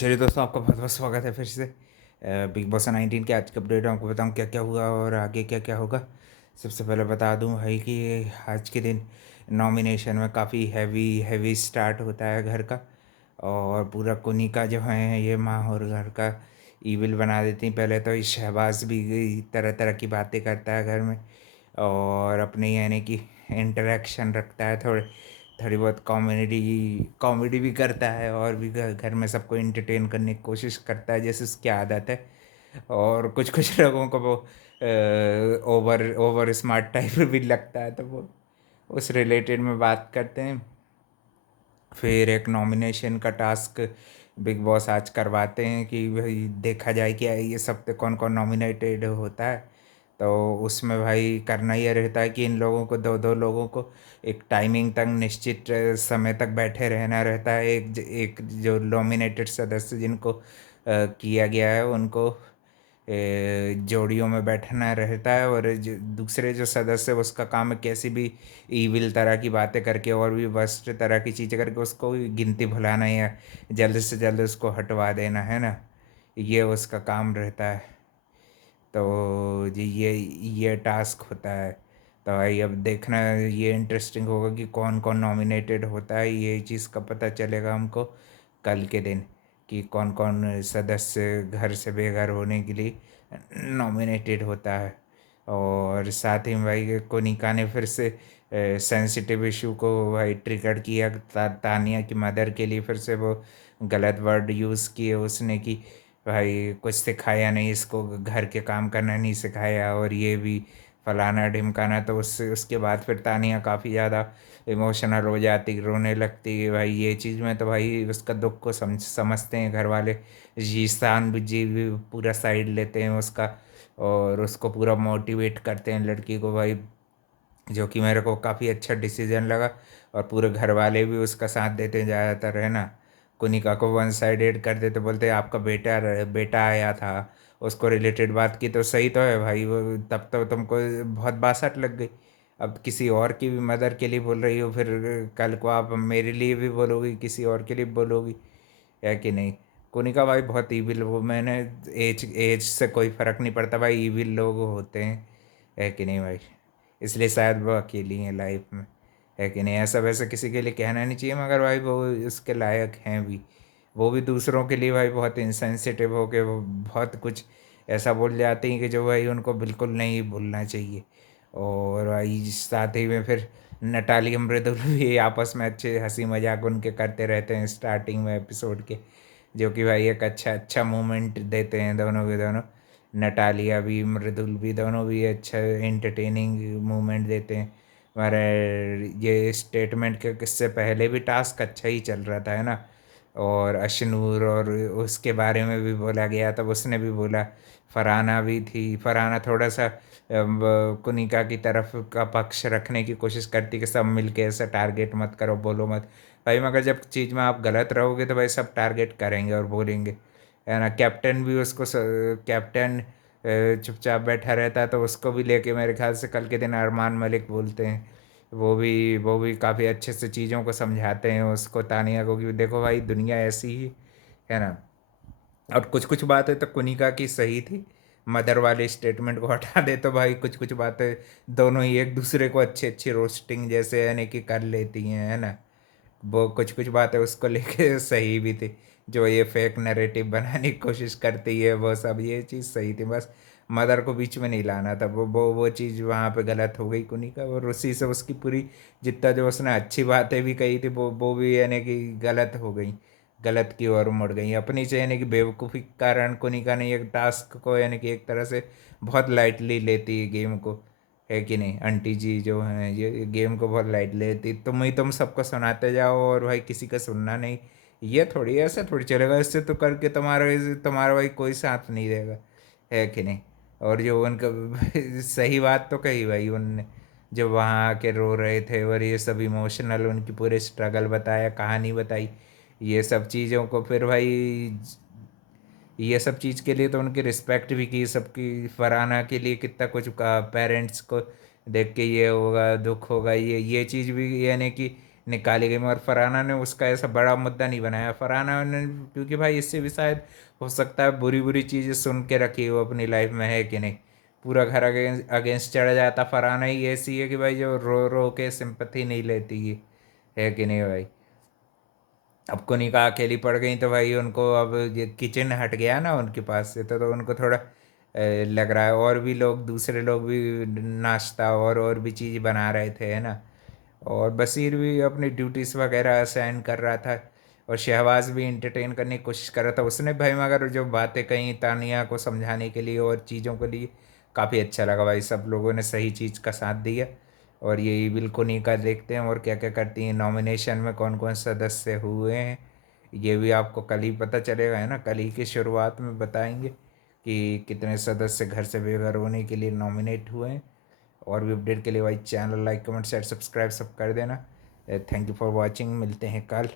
चलिए दोस्तों, आपका बहुत बहुत स्वागत है फिर से बिग बॉस 19 के आज के अपडेट में आपको बताऊं क्या क्या हुआ और आगे क्या क्या होगा। सबसे पहले बता दूं भाई कि आज के दिन नॉमिनेशन में काफ़ी हैवी हैवी स्टार्ट होता है घर का। और पूरा कुनिका जो है ये माँ और घर का ईविल बना देती हैं। पहले तो ये शहबाज भी तरह तरह की बातें करता है घर में, और अपने यानी कि इंटरेक्शन रखता है, थोड़े थोड़ी बहुत कॉमेडी कॉमेडी भी करता है, और भी घर में सबको इंटरटेन करने की कोशिश करता है जैसे उसकी आदत है। और कुछ कुछ लोगों को वो ओवर ओवर स्मार्ट टाइप भी लगता है, तो वो उस रिलेटेड में बात करते हैं। फिर एक नॉमिनेशन का टास्क बिग बॉस आज करवाते हैं कि भाई देखा जाए कि ये सब पे कौन कौन नॉमिनेटेड होता है। तो उसमें भाई करना ये रहता है कि इन लोगों को, दो दो लोगों को एक टाइमिंग तक, निश्चित समय तक बैठे रहना रहता है। एक जो नॉमिनेटेड सदस्य जिनको किया गया है उनको जोड़ियों में बैठना रहता है, और जो दूसरे जो सदस्य उसका काम है कैसी भी ईविल तरह की बातें करके और भी वर्स्ट तरह की चीज़ें करके उसको गिनती भुलाना या जल्द से जल्द उसको हटवा देना है ना। ये उसका काम रहता है। तो ये टास्क होता है। तो भाई अब देखना ये इंटरेस्टिंग होगा कि कौन कौन नॉमिनेटेड होता है। ये चीज़ का पता चलेगा हमको कल के दिन कि कौन कौन सदस्य घर से बेघर होने के लिए नॉमिनेटेड होता है। और साथ ही भाई कोनिका ने फिर से सेंसिटिव इशू को भाई ट्रिगर किया। तानिया की मदर के लिए फिर से वो गलत वर्ड यूज़ किए उसने कि भाई कुछ सिखाया नहीं इसको, घर के काम करना नहीं सिखाया, और ये भी फलाना ढिमकाना। तो उससे उसके बाद फिर तानिया काफ़ी ज़्यादा इमोशनल हो जाती, रोने लगती है। भाई ये चीज़ में तो भाई उसका दुख को समझते हैं घर वाले। जीशान भी जी भी पूरा साइड लेते हैं उसका, और उसको पूरा मोटिवेट करते हैं लड़की को भाई, जो कि मेरे को काफ़ी अच्छा डिसीजन लगा। और पूरे घर वाले भी उसका साथ देते हैं ज़्यादातर, है ना। कुनिका को वन साइडेड कर देते, बोलते आपका बेटा आया था, उसको रिलेटेड बात की तो सही तो है भाई वो, तब तो तुमको बहुत बासठ लग गई। अब किसी और की भी मदर के लिए बोल रही हो, फिर कल को आप मेरे लिए भी बोलोगी, किसी और के लिए बोलोगी, है कि नहीं। कोनिका भाई बहुत ईविल वो, मैंने एज एज से कोई फ़र्क नहीं पड़ता भाई, ईविल लोग होते हैं, है कि नहीं भाई। इसलिए शायद वो अकेली हैं लाइफ में, है कि नहीं। ऐसा वैसा किसी के लिए कहना नहीं चाहिए, मगर भाई वो उसके लायक हैं भी। वो भी दूसरों के लिए भाई बहुत इंसेंसिटिव हो के वो बहुत कुछ ऐसा बोल जाती हैं कि जो भाई उनको बिल्कुल नहीं बोलना चाहिए। और भाई साथ ही में फिर नटाली मृदुल भी आपस में अच्छे हंसी मजाक उनके करते रहते हैं स्टार्टिंग में एपिसोड के, जो कि भाई एक अच्छा अच्छा मोमेंट देते हैं दोनों के दोनों। नटालिया भी मृदुल भी दोनों भी अच्छा एंटरटेनिंग मोमेंट देते हैं। हमारे ये स्टेटमेंट के किससे पहले भी टास्क अच्छा ही चल रहा था, है ना। और अशनूर और उसके बारे में भी बोला गया, तब उसने भी बोला। फरहाना भी थी, फरहाना थोड़ा सा कुनिका की तरफ का पक्ष रखने की कोशिश करती कि सब मिलके ऐसा टारगेट मत करो, बोलो मत भाई। मगर जब चीज़ में आप गलत रहोगे तो भाई सब टारगेट करेंगे और बोलेंगे, है ना। कैप्टन भी उसको कैप्टन चुपचाप बैठा रहता है, तो उसको भी लेके मेरे ख्याल से कल के दिन अरमान मलिक बोलते हैं। वो भी काफ़ी अच्छे से चीज़ों को समझाते हैं उसको, तानिया को, कि देखो भाई दुनिया ऐसी ही है ना। और कुछ कुछ बातें तो कुनिका की सही थी। मदर वाले स्टेटमेंट को हटा दे तो भाई कुछ कुछ बातें दोनों ही एक दूसरे को अच्छी अच्छी रोस्टिंग जैसे यानी कि कर लेती हैं, है ना। वो कुछ कुछ बातें उसको लेके सही भी थी। जो ये फेक नैरेटिव बनाने की कोशिश करती है वो सब, ये चीज़ सही थी। बस मदर को बीच में नहीं लाना था, वो चीज़ वहाँ पे गलत हो गई कुनिका, और उसी से उसकी पूरी जितना जो उसने अच्छी बातें भी कही थी वो भी यानी कि गलत हो गई, गलत की ओर मुड़ गई अपनी से, यानी कि बेवकूफ़ी के कारण कुनिका ने एक टास्क को यानी कि एक तरह से बहुत लाइटली लेती है गेम को, है कि नहीं। आंटी जी जो हैं ये गेम को बहुत लाइट लेती, तुम सबको सुनाते जाओ और भाई किसी का सुनना नहीं। ये थोड़ी, ऐसे थोड़ी चलेगा, इससे तो करके तुम्हारा भाई कोई साथ नहीं देगा, है कि नहीं। और जो उनका सही बात तो कही भाई उनने, जो वहाँ आके रो रहे थे और ये सब इमोशनल उनकी पूरे स्ट्रगल बताया, कहानी बताई, ये सब चीज़ों को फिर भाई ये सब चीज़ के लिए तो उनकी रिस्पेक्ट भी की सबकी। फरहाना के लिए कितना कुछ कहा, पेरेंट्स को देख के ये होगा दुख होगा, ये चीज़ भी यानी कि निकाली गई, मगर फरहाना ने उसका ऐसा बड़ा मुद्दा नहीं बनाया। फरहाना ने, क्योंकि भाई इससे भी शायद हो सकता है बुरी बुरी चीज़ें सुन के रखी हो अपनी लाइफ में, है कि नहीं। पूरा घर अगेंस्ट चढ़ जाता। फरहाना ही ऐसी है कि भाई जो रो रो के सिंपैथी नहीं लेती है कि नहीं भाई। अब कोनिका अकेली पड़ गई तो भाई उनको अब ये किचन हट गया ना उनके पास से, तो उनको थोड़ा लग रहा है। और भी लोग, दूसरे लोग भी नाश्ता और भी चीज़ बना रहे थे, है ना। और बशीर भी अपनी ड्यूटीज़ वगैरह असाइन कर रहा था, और शहबाज भी इंटरटेन करने की कोशिश कर रहा था। उसने भाई मगर जो बातें कही तानिया को समझाने के लिए और चीज़ों के लिए, काफ़ी अच्छा लगा भाई। सब लोगों ने सही चीज़ का साथ दिया। और यही बिल्कुल नहीं कर, देखते हैं और क्या क्या करती हैं। नॉमिनेशन में कौन कौन सदस्य हुए हैं ये भी आपको कल ही पता चलेगा, है ना। कल ही की शुरुआत में बताएंगे कि कितने सदस्य घर से बेघर होने के लिए नॉमिनेट हुए हैं। और भी अपडेट के लिए भाई channel like comment share subscribe सब कर देना। थैंक यू फॉर वॉचिंग, मिलते हैं कल।